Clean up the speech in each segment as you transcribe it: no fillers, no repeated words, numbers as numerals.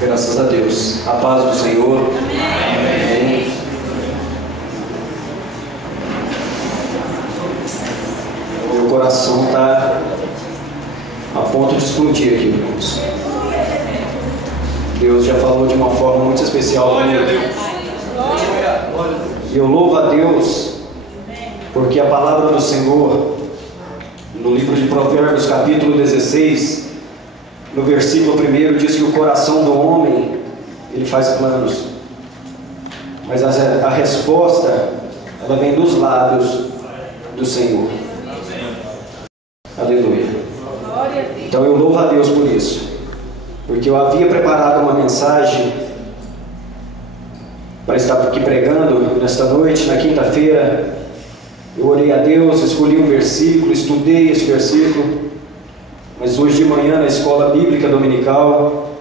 Graças a Deus. A paz do Senhor. Amém. Meu coração está a ponto de explodir aqui, irmãos. Deus já falou de uma forma muito especial comigo. E eu louvo a Deus porque a palavra do Senhor, no livro de Provérbios, capítulo 16, no versículo 1, diz que o coração do homem, ele faz planos, mas a resposta, ela vem dos lábios do Senhor. Aleluia. Então eu louvo a Deus por isso, porque eu havia preparado uma mensagem para estar aqui pregando nesta noite, na quinta-feira. Eu orei a Deus, escolhi um versículo, estudei esse versículo, mas hoje de manhã na escola bíblica dominical,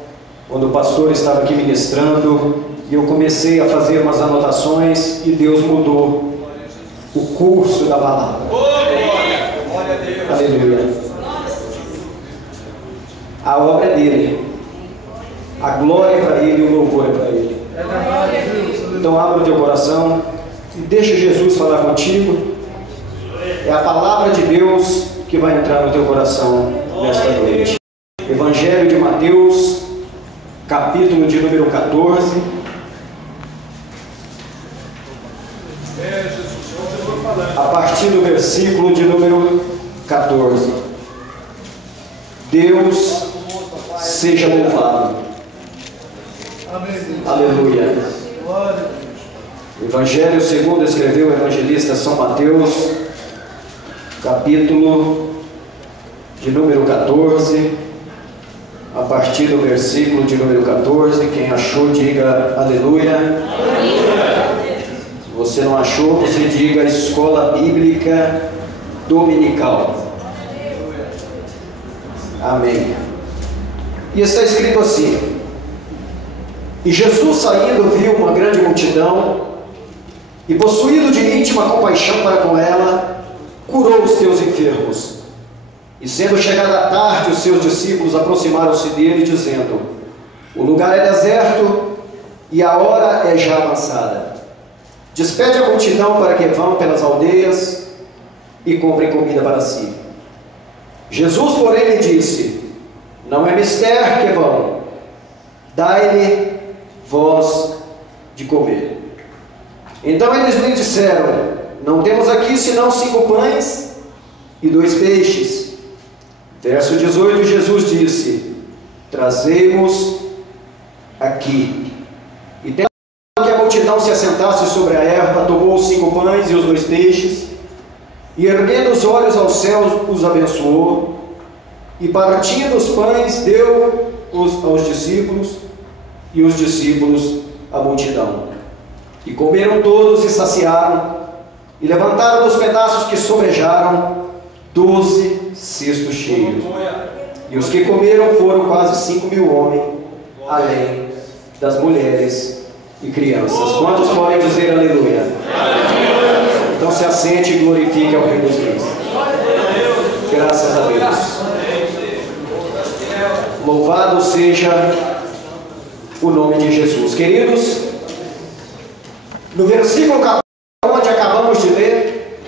quando o pastor estava aqui ministrando, eu comecei a fazer umas anotações e Deus mudou o curso da palavra. Glória a Deus. Aleluia. A obra é dele, a glória é para ele e o louvor é para ele. Então abra o teu coração e deixa Jesus falar contigo. É a palavra de Deus que vai entrar no teu coração nesta noite. Evangelho de Mateus, capítulo de número 14. A partir do versículo de número 14. Deus seja louvado. Aleluia. Evangelho segundo escreveu o evangelista São Mateus, capítulo de número 14, a partir do versículo de número 14. Quem achou, diga aleluia. Se você não achou, você diga Escola Bíblica Dominical. Amém. E está escrito assim: E Jesus, saindo, viu uma grande multidão, e possuído de íntima compaixão para com ela, curou os seus enfermos. E sendo chegada a tarde, os seus discípulos aproximaram-se dele, dizendo: O lugar é deserto, e a hora é já avançada. Despede a multidão para que vão pelas aldeias e comprem comida para si. Jesus, porém, lhe disse: Não é mister que vão, dai-lhe vós de comer. Então eles lhe disseram: Não temos aqui senão 5 pães e 2 peixes. Verso 18, Jesus disse: Trazei-mos aqui. E tendo que a multidão se assentasse sobre a erva, tomou os 5 pães e os 2 peixes, e erguendo os olhos aos céus, os abençoou, e partindo os pães, deu-os aos discípulos, e os discípulos à multidão. E comeram todos e saciaram, e levantaram dos pedaços que sobrejaram 12 cestos cheios. E os que comeram foram quase 5.000 homens, além das mulheres e crianças. Quantos podem dizer aleluia? Então se assente e glorifique ao Rei dos Reis. Graças a Deus. Louvado seja o nome de Jesus. Queridos, no versículo 14, onde acabamos de ler,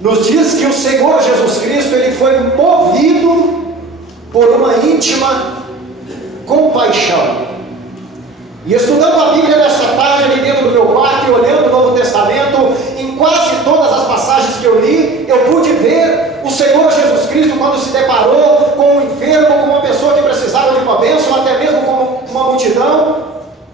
nos diz que o Senhor Jesus Cristo, ele foi movido por uma íntima compaixão. E estudando a Bíblia nessa tarde, ali dentro do meu quarto, e olhando o Novo Testamento, em quase todas as passagens que eu li, eu pude ver o Senhor Jesus Cristo quando se deparou com um enfermo, com uma pessoa que precisava de uma bênção, até mesmo com uma multidão.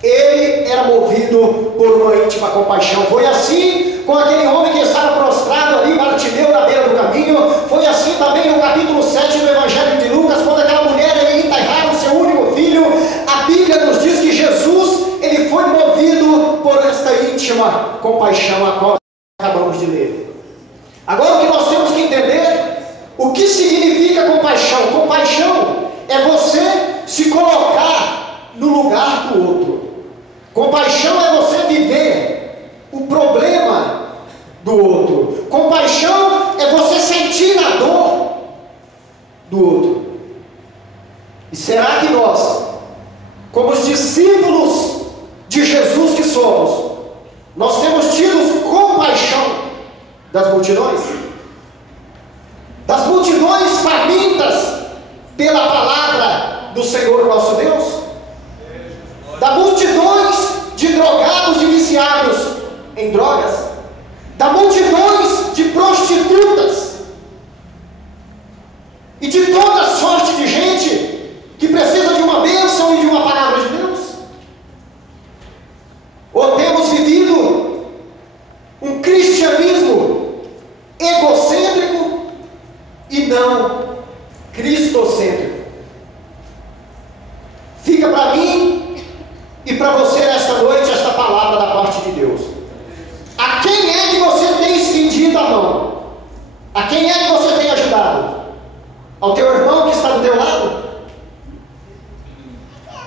Ele era movido por uma íntima compaixão. Foi assim com aquele homem que estava prostrado ali, Bartimeu, na beira do caminho. Foi assim também no capítulo 7 do Evangelho de Lucas, quando aquela mulher ia enterrar o seu único filho. A Bíblia nos diz que Jesus, ele foi movido por esta íntima compaixão, a qual acabamos de ler. Agora o que nós temos que entender, o que significa compaixão? Compaixão é você se colocar no lugar do outro. Compaixão é você viver o problema do outro. Compaixão é você sentir a dor do outro. E será que nós, como os discípulos de Jesus que somos, nós temos tido compaixão das multidões? Das multidões famintas pela palavra do Senhor nosso Deus? Das multidões de drogados e viciados em drogas? Das multidões de prostitutas? E de toda sorte de gente que precisa de uma bênção e de uma palavra de Deus? Ou temos vivido um cristianismo egocêntrico e não cristocêntrico? Fica para mim e para você nesta noite esta palavra da parte de Deus. A quem é que você tem estendido a mão? A quem é que você tem ajudado? Ao teu irmão que está do teu lado?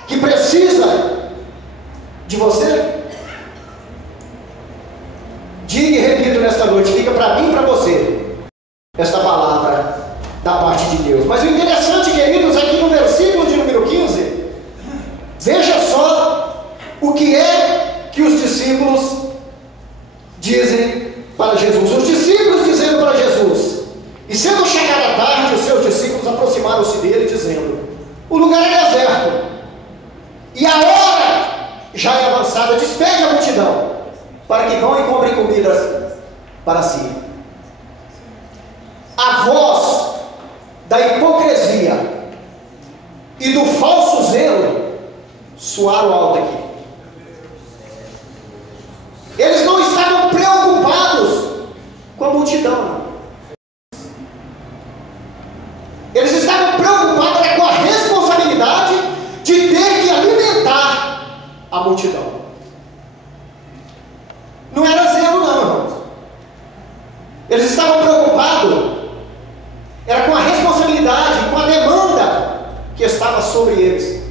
Que precisa de você? Diga e repito nesta noite, fica para mim e para você esta palavra da parte de Deus. Mas o interessante, queridos, aqui no versículo de número 15, veja só o que é que os discípulos dizem para Jesus. Os discípulos dizendo para Jesus: e sendo chegada a tarde, os seus discípulos aproximaram-se dele, dizendo: o lugar é deserto, e a hora já é avançada, despede a multidão, para que vão e comprem comidas para si. A voz da hipocrisia e do falso zelo soaram alto aqui. Eles não estavam preocupados com a multidão, não. Eles estavam preocupados com a responsabilidade de ter que alimentar a multidão. Não era zelo, não, irmãos. Eles estavam preocupados era com a responsabilidade, com a demanda que estava sobre eles.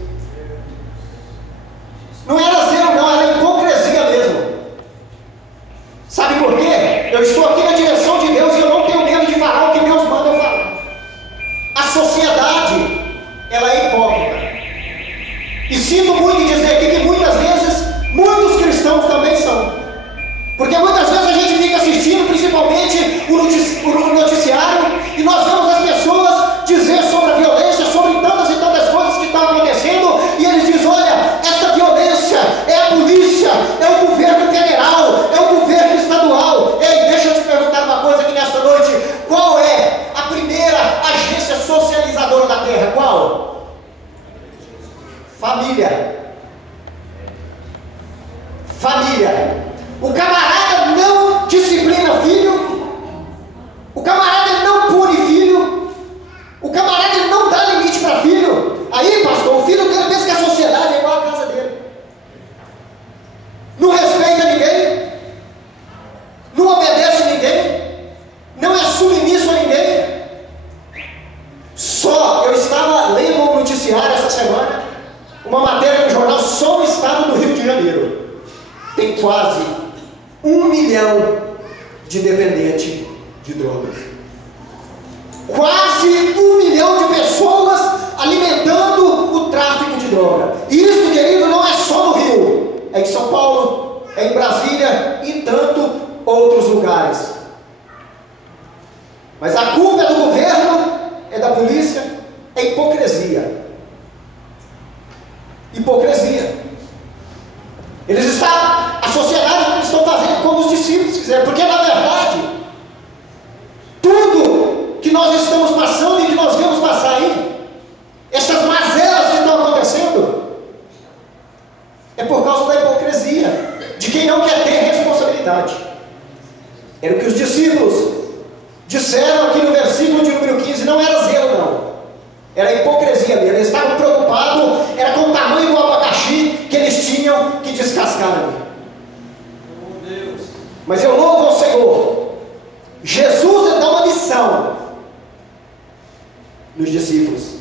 Não era zelo, não, era hipocrisia mesmo. Sabe por quê? Eu estou aqui na direção de Deus e eu não tenho medo de falar o que Deus manda eu falar. A sociedade, ela é hipócrita. E sinto muito em dizer aqui que muitas vezes, muitos cristãos também são. Porque muitas vezes a gente fica assistindo, principalmente o noticiário, e nós vemos as pessoas dizer sobre a violência, sobre tantas e tantas coisas que estão acontecendo, e eles dizem: olha, essa violência é a polícia, é o governo federal, é o governo estadual. Ei, deixa eu te perguntar uma coisa aqui nesta noite: qual é a primeira agência socializadora da terra? Qual? Família. Família. O camarada não disciplina filho, o camarada não pune filho, o camarada não dá limite para filho. Aí, pastor, o filho dele pensa que a sociedade é igual à casa dele. Não respeita ninguém, não obedece ninguém, não é submisso a ninguém. Só, eu estava lendo um noticiário essa semana, uma matéria no jornal, só no estado do Rio de Janeiro tem quase 1 milhão de dependentes de drogas. Quase 1 milhão de pessoas alimentando o tráfico de droga. E isso, querido, não é só no Rio. É em São Paulo, é em Brasília e tanto outros lugares. Mas a culpa é do governo, é da polícia, é hipocrisia. Hipocrisia. Eles estão, a sociedade estão fazendo como os discípulos fizeram, porque na verdade, tudo que nós estamos passando e que nós vemos passar aí, essas mazelas que estão acontecendo, é por causa da hipocrisia, de quem não quer ter responsabilidade. Era o que os discípulos disseram aqui no versículo de número 15, não era zelo não, era hipocrisia mesmo. Eles estavam preocupados, era com o tamanho do abacaxi que eles tinham que descascar ali. Mas eu louvo ao Senhor, Jesus dá uma missão nos discípulos.